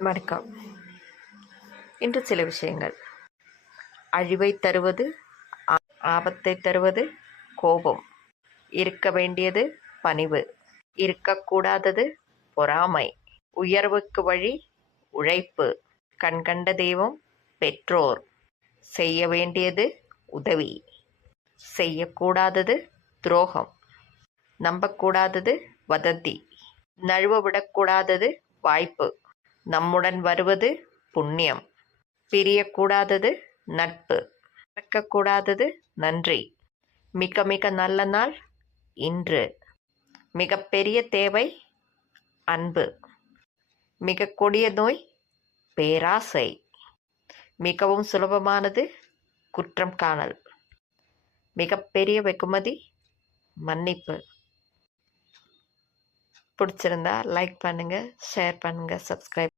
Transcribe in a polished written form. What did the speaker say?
வணக்கம். இன்று சில விஷயங்கள். அழிவை தருவது, ஆபத்தை தருவது கோபம். இருக்க வேண்டியது பணிவு, இருக்கக்கூடாதது பொறாமை. உயர்வுக்கு வழி உழைப்பு. கண்கண்ட தெய்வம் பெற்றோர். செய்ய வேண்டியது உதவி, செய்யக்கூடாதது துரோகம். நம்பக்கூடாதது வதந்தி, நழுவ விடக்கூடாதது வாய்ப்பு. நம்முடன் வருவது புண்ணியம், பிரியக்கூடாதது நட்பு, மறக்கக்கூடாதது நன்றி. மிக மிக நல்ல நாள் இன்று. மிகப்பெரிய தேவை அன்பு. மிக கொடிய நோய் பேராசை. மிகவும் சுலபமானது குற்றம் காணல். மிகப்பெரிய வெகுமதி மன்னிப்பு. பிடிச்சிருந்தா லைக் பண்ணுங்கள், ஷேர் பண்ணுங்கள், சப்ஸ்கிரைப்